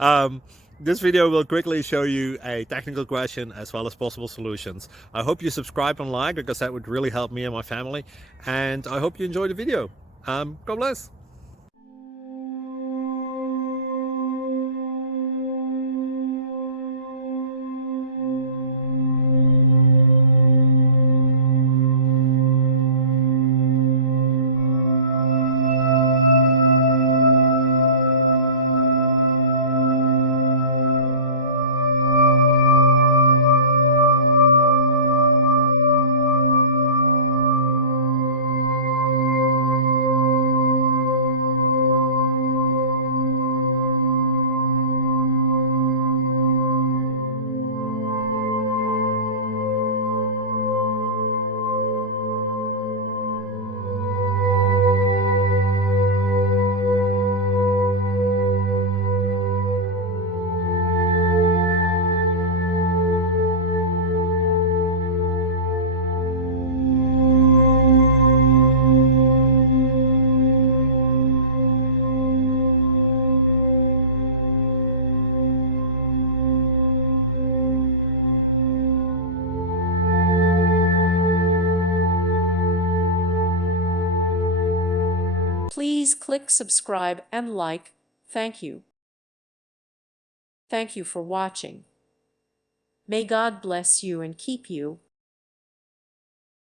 um, this video will quickly show you a technical question as well as possible solutions. I hope you subscribe and like, because that would really help me and my family. And I hope you enjoy the video. God bless. Please click subscribe and like. Thank you. Thank you for watching. May God bless you and keep you.